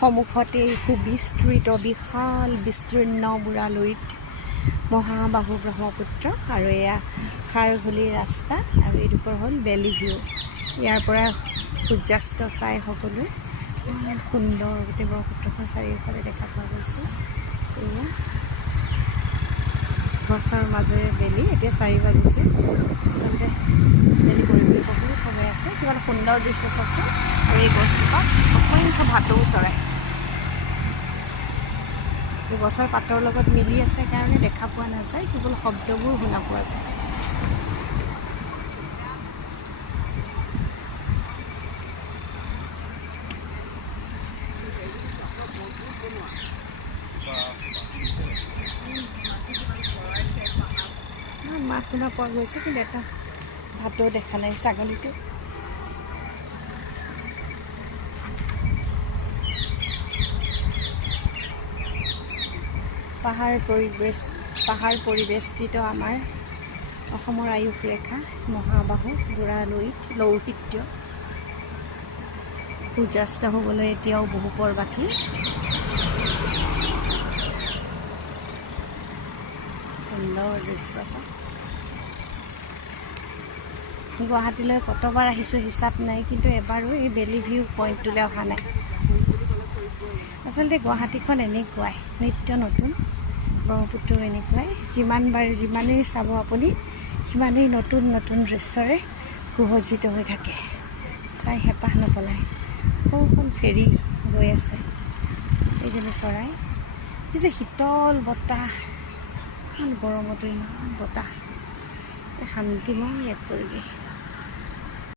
সন্মুখতে সুবিস্তৃত বিশাল বিস্তীৰ্ণ বুঢ়ালুইত মহাবাহু ব্ৰহ্মপুত্ৰ আৰু এয়া খাৰঘুলিৰ ৰাস্তা আৰু এইডোখৰ হ'ল বেলি ভিউ। ইয়াৰ পৰা সূৰ্যাস্ত চাই সকলোৱে সুন্দৰ গোটেই ব্ৰহ্মপুত্ৰখন চাৰিওফালে দেখা পোৱা গৈছে। এয়া গছৰ মাজেৰে বেলি, এতিয়া 4 বাজিছে। আচলতে বেলি পৰিবলৈ বহুত সময় আছে। কিমান সুন্দৰ দৃশ্য চাওকচোন। আৰু এই গছজোপাত অসংখ্য ভাটৌ চৰাই গছৰ পাতৰ লগত মিলি আছে কাৰণে দেখা পোৱা নাযায়, কেৱল শব্দবোৰ শুনা পোৱা যায়। মাত শুনা পোৱা গৈছে, কিন্তু এটা ভাটৌ দেখা নাই। ছাগলীটো পাহাৰ পৰিবেষ্টিত আমাৰ অসমৰ আয়ুস ৰেখা মহাবাহু বুঢ়ালুইত লৌহিত্য। সূৰ্যাস্ত হ'বলৈ এতিয়াও বহু পৰ বাকী। সুন্দৰ দৃশ্য চাওক। গুৱাহাটীলৈ কতবাৰ আহিছোঁ হিচাপ নাই, কিন্তু এবাৰো এই বেলি ভিউ পইণ্টটোলৈ অহা নাই। আচলতে গুৱাহাটীখন এনেকুৱাই, নিত্য নতুন। ব্ৰহ্মপুত্ৰ এনেকুৱাই, যিমানেই চাব আপুনি সিমানেই নতুন নতুন দৃশ্যৰে সুসজ্জিত হৈ থাকে। চাই হেঁপাহ নপলায়। সৌখন ফেৰী গৈ আছে, এইজনী চৰাই। এই যে শীতল বতাহ, ইমান গৰমতো ইমান বতাহ, শান্তিময় এক পৰিৱেশ।